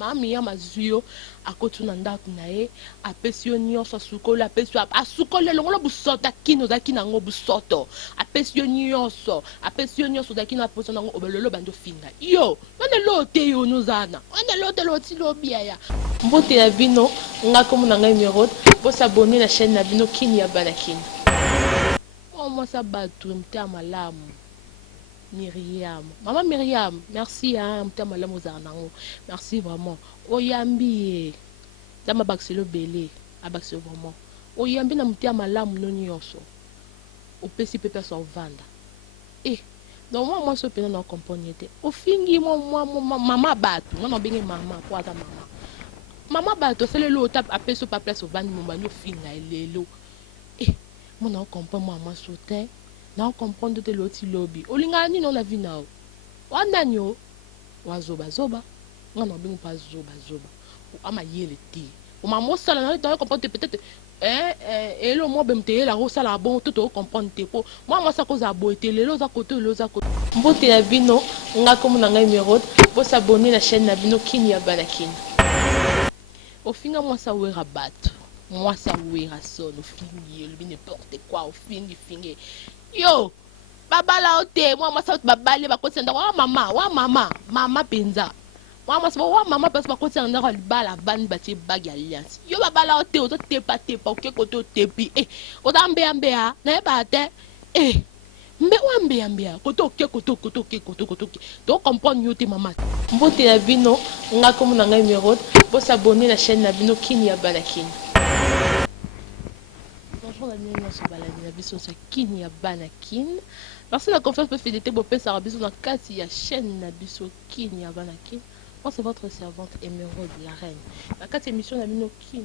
mami ya mazuyo akotu na ndako na ye apesi yo nyonso asukoli apesi yo asukoli elongo busoto akino ozalaki nango busoto apesi yo nyonso ozalaki na poso nango obelelo bando finga yo wana lo te yo nozana wana lo te lo ti lo biaya mbote na bino nga komo na ngai Merode bosabone na chaîne na bino Kini ya bana Kini mwasa batu mta malamu Myriam. Maman Myriam, merci hein, mtama la mozarnango. Merci vraiment. Oyambi dama baxelo belé, abaxelo vraiment. Oyambi na mtama la munoni yoso. Opesi pepe so vanda. Donc moi so pena na compagnie. Ofingi moi mama batu, moi no bengi mama, kwa ta mama. Mama batu c'est le lot apeso pa place au vandi mo banyo finga elelo. Moi na comprendre moi sautin. Na comprendre de l'autre lobby. Olingani non la vie nao. Wandanyo wazoba zoba. Ngana bingu pa zoba zoba. Ama yele ti. O mamo sala na to comprendre peut-être elo mo bemte la rosa la bon tout comprendre te po. Moi ça cause aboité lelo za côté lelo za côté. Mbote na bino nga comme na ngai Merode bo s'abonner la chaîne na bino Kini ya bana Kini. Au finga moi ça wera bat. Moi ça wera son au fingi le n'importe quoi au fingi fingi. Yo, babala ote, moi sa babale ba koti ndako wa mama penza. Wa mama parce ba koti ndako bala ban bati bag alliance. Yo babala ote o to tepa oke koto tepi. O ambe na e ba te. Mbe wa ambe koto oke koto. To comprendre yo te mama. Mbote na bino nga komo na ngai Merode, bo s'abonner la chaîne na bino Kini ya bana Kini. Bonjour la bienvenue sur la biso sur Kini ya bana Kini. Merci la confiance pour fidélité pour pesa biso na kati ya chaîne na biso Kini ya bana Kini. Moi c'est votre servante Merode la reine. La kati émission na bino Kini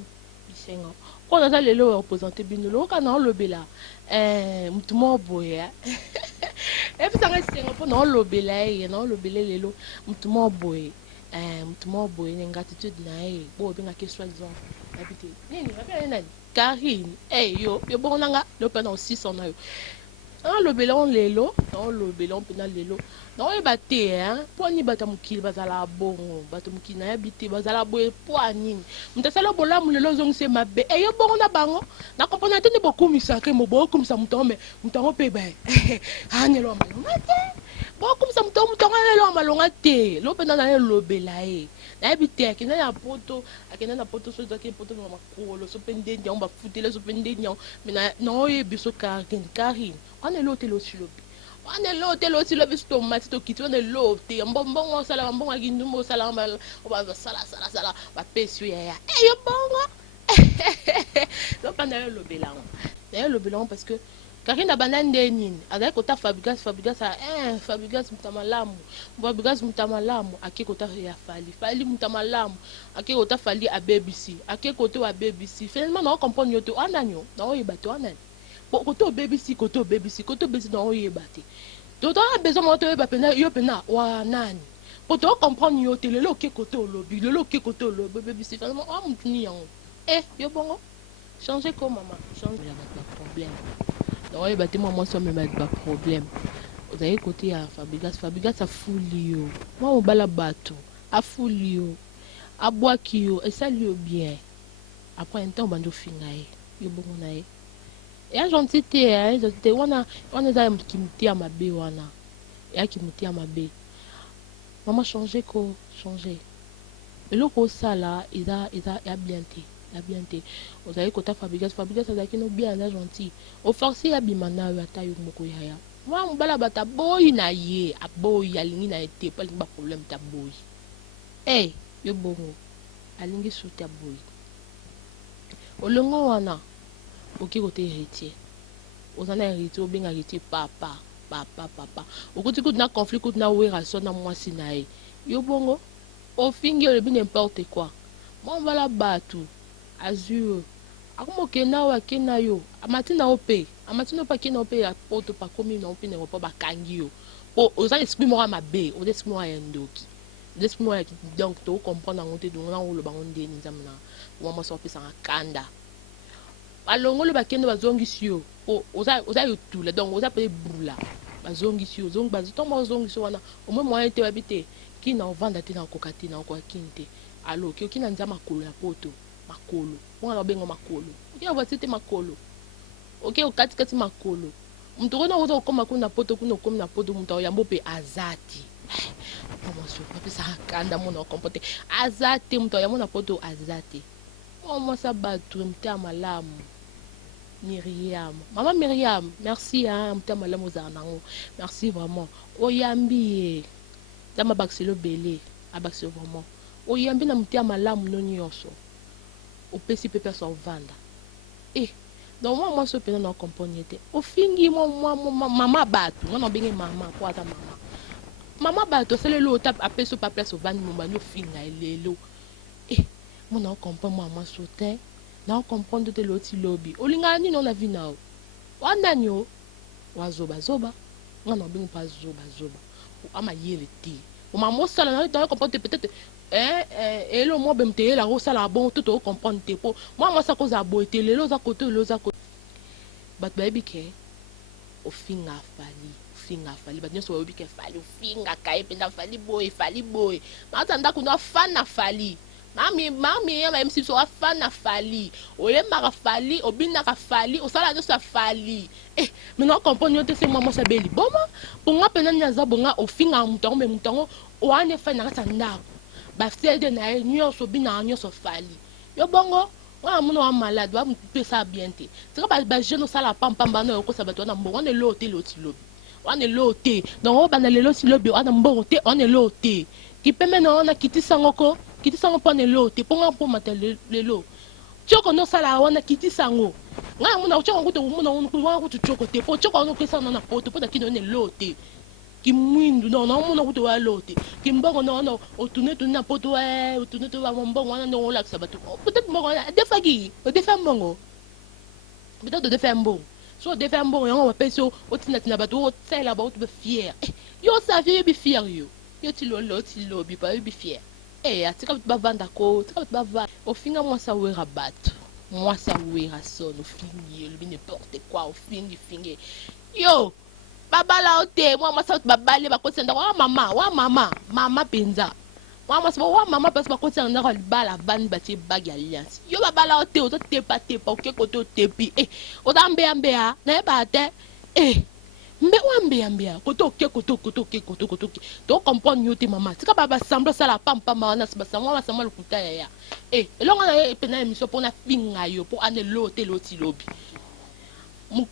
bisenga. Quand on a lelo représenter bino lo kana lobela mutumo boya. Et puis ça reste pour non lobela lelo mutumo boya. Mutumo boya ngratitude na e bo benga ke soi-disant habité. Nini va Karine, yo bon nanga le pendant aussi son ayo. Le belon lelo, le belon pendant lelo. Non e baté hein, poni batamukili bazala bongo, batamukili na habité bazala boye poani. Mtasala bola mulelo zong se mabe. Yo bon na bango, na comprendre tene beaucoup misaka mo beaucoup misa mutombe, mutongo pe ba. Hanelo malonga te. Beaucoup misa mutongo lelo malonga te. Lo pendant na lo belae. Na habité akina na poto so zaki poto na makolo so pende nyamba ba futela so pende nyamba mais na oye biso Karine on est l'hôtel aussi lobi on est l'hôtel aussi lobi sto mati to kiti on est l'hôtel mbongo sala mbongo akindumbo sala on va sala ba pesio ya yo bongo lo panda lo belang na lo belang parce que Karine na banane nini avec kota Fabrigas mutamalamu Fabrigas mutamalamu akekota ya fali mutamalamu akekota fali a BBC akekoto wa BBC finalement na comprendre yoto ananyo na oyeba to anani koto BBC na oyeba te to a besoin moto yeba pena yo pena wa nani poto comprendre yoto lelo okekoto lobi BBC finalement o mutuni yango yo bongo changer ko mama changer la problème. Non, il bâtiment moi ça me met pas problème. Vous avez côté à Fabrigas a foulio. Moi on bala bateau, a foulio, a bois kio et ça lui bien. Après un temps bando fingaye, yo bon nae. Et un gentillité on a qui me à ma bé wana. Et qui me à ma bé. Maman changer ko changer. Et le ko ça là, il a bien été. Vous avez côté Fabrigas a no bien gentil. Au forcé ya bimana ya tayo moko ya. Moi mbala bata boy na ye, a boy alingi na été pas ba problème ta boy. Yo bongo. Alingi sou ta boy. Olongo wana. Oki côté héritier. Ozana héritier o benga héritier papa. Okoti ko na conflit ko na wera so na mwasi na ye. Yo bongo. Au fingi le n'importe quoi. Moi mbala batu. Azur akumo kena wa kena yo amatina ope pa kena ope ya poto pa komi na ope ne opa ba kangi yo po oza esprit mo ma be o esprit mo ya ndoki esprit mo ya donc to comprendre ngote do na lo bango ndeni nzamna wa mo so pesa kanda balongo le bakende bazongi sio po oza yo tula donc oza pe brula bazongi sio zong bazitomba zongi so wana o mo mo ete babite kina ovanda te na koka te na koka kini te alo ki na nza makolo ya poto makolo wana bengo makolo ki na voiture te makolo oke okati makolo mtu kona uza ukoma kuna poto kuna ukoma na poto mtu yambo pe azati mama so pesa kanda mona kompote azati mtu yambo na poto azati mama sa batu mta malamu Myriam. Maman Myriam, merci hein, mta malamu za nango. Merci vraiment. Oyambi dama baxelo belé, abaxelo vraiment. Oyambi na mta malamu no nyonso. Opesi pepe so vanda. Donc moi so pena na compagnie te. Ofingi mama batu, ngona benge mama kwa ta mama. Mama batu c'est le tap apeso pa place so vanda mo banyo finga elelo. Mona comprendre moi sotin. Na comprendre de l'autre lobby olingani non la vie nao wandanyo wazoba zoba ngana bingu pas zoba ama yele ti o mamo sala na dans comprendre peut-être et le moi bemte la rosa la bon tout au comprendre te po moi ça cause a boité le loza côté but baby ke o finga fali but nyoso baby ke fali o finga kai penda fali boy ma tanda kuna fana fali Mami ya MC so afana fali. Ole mara fali, obina ka fali, osala no sa fali. Mais non comprendre te c'est maman sa beli. Boma, bonga pena nyaza bonga ofinga mutango me mutango o ane fa na tanda. Ba fede na nyo so bina nyo so fali. Yo bongo, wa muno wa malade, wa pesa bien te. Tika ba jeune sala pamba no ko sa bato na mbongo ne lote lobi. On est loté. Donc on va aller aussi lobi, on a mbongote, on est loté. Qui peut maintenant on a quitté sangoko. Kiti sango pa ne lo te ponga po matele lelo choko no sala wana kiti sango nga muna choko nguto muna wa nguto choko te po choko no kwesa na poto po da kino ne lo te ki mwindu no muna nguto wa lo te ki mbongo no otune na poto wa otune to wa mbongo wana no la sabatu peut-être mbongo defagi o defa mbongo peut-être defa mbongo so defa mbongo yango wa peso otina tina batu o tsela ba o be fier yo sa vie be fier yo ti lo bi pa be fier atika bavanda ko tika bava ofinga mwasa wera bato mwasa wera son ofingi le n'importe quoi ofingi yo babala ote mwasa babale bakotenda wa mama penza wa mama parce bakotenda na bala van bati bag alliance yo babala ote oto tepa oke koto tepi odambe ambea na bate mbea koto to comprendre nyote mama tika baba sambla sala pampa mana samba le kuta ya elonga na pena émission pour na finga yo pour ane lote loti lobi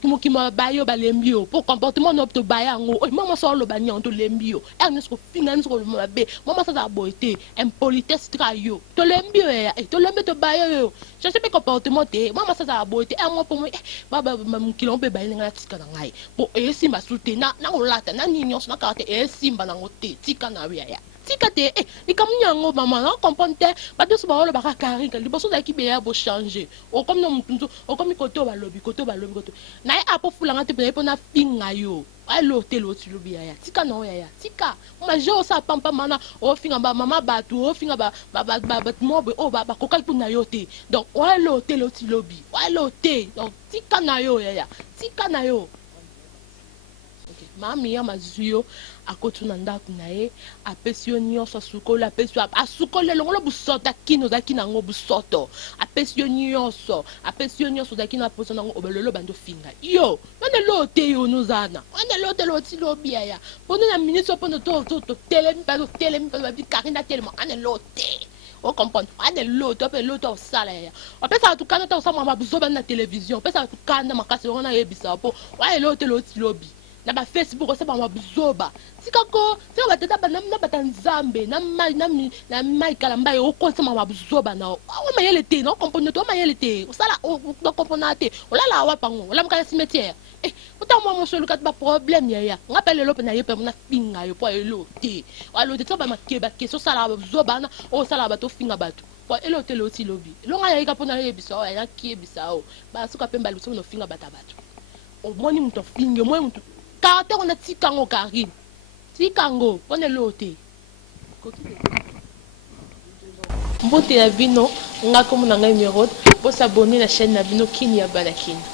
mukima bayo balembio pour comportement no to bayango mama so lo banyan to lembio nesko finga nesko lo mabe mama sa boité impolitesse trayo to lembio to lembe to bayo yo je sais pas comportement te mama sa boité moi pour moi baba mukilon be bayo ngala tika na ngai pour simba sute na olata na nyonso na karte simba na ngote tika na ya tika te ni kamunyango mama na comprendre ba deux ba ba karika liboso za ki be ya bo changer o comme no mtunzo o comme koto ba lobi na apo fulanga te pe na finga yo alo te lo ti lobi ya tika na ya tika ma jo sa pampa mana o finga ba mama batu o finga ba mobe o ba koka ipuna yo te donc o alo te lo ti lobi o alo te donc tika na yo ya tika na yo. Mami ya mazuyo akotuna ndako na ye apesi yo nyonso asukola apesi yo asukola longo busoto akino zaki nango busoto apesi yo nyonso zaki na poso nango obelelo bando finga yo nane lote yo nozana nane lote loti lobia ya pono na ministre pono to telemi pa bi karina telema nane lote o comprendre ane lote pe lote o sala ya opesa tukana ta osama mabuzoba na télévision opesa tukana makasi wana yebisa po wa lote loti lobi na ba Facebook o seba mabuzoba sikako sika batata ba na batanzambe na mai kalamba yo ko sema mabuzoba na o mayele te no comprendre to mayele te o sala o comprendre te o la wa pango o la mka cimetière o ta mo so lukat ba problème ya ngapele lope na yepe na finga yo po elo te wa lo te to ba makeba ke so sala mabuzoba na o sala ba to finga batu po elo te lo ti lobi longa ya ika pona yebisa o ya kiebisa o ba suka pemba luso no finga bata batu o moni mto finge mo mto karte on a tikango Karim tikango on est loté mbote na vino ngako mona ngai numéro pour s'abonner la chaîne na vino Kini ya Banakini.